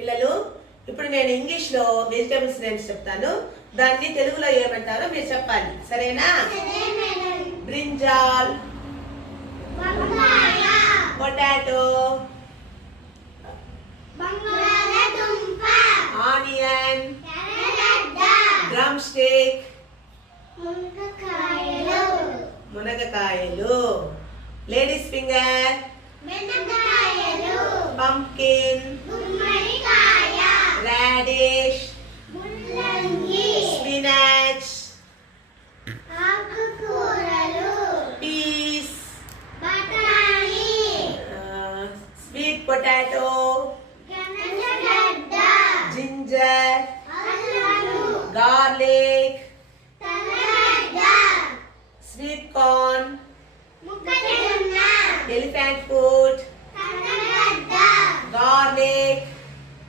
పిల్లలు ఇప్పుడు నేను ఇంగ్లీష్ లో వెజిటేబుల్స్ నేమ్స్ చెప్తాను. దాన్ని తెలుగులో ఏమంటారో మీరు చెప్పాలి. సరేనా? Brinjal, potato, onion, drumstick, మునగకాయలు, లేడీస్ ఫింగర్, పంకిన్,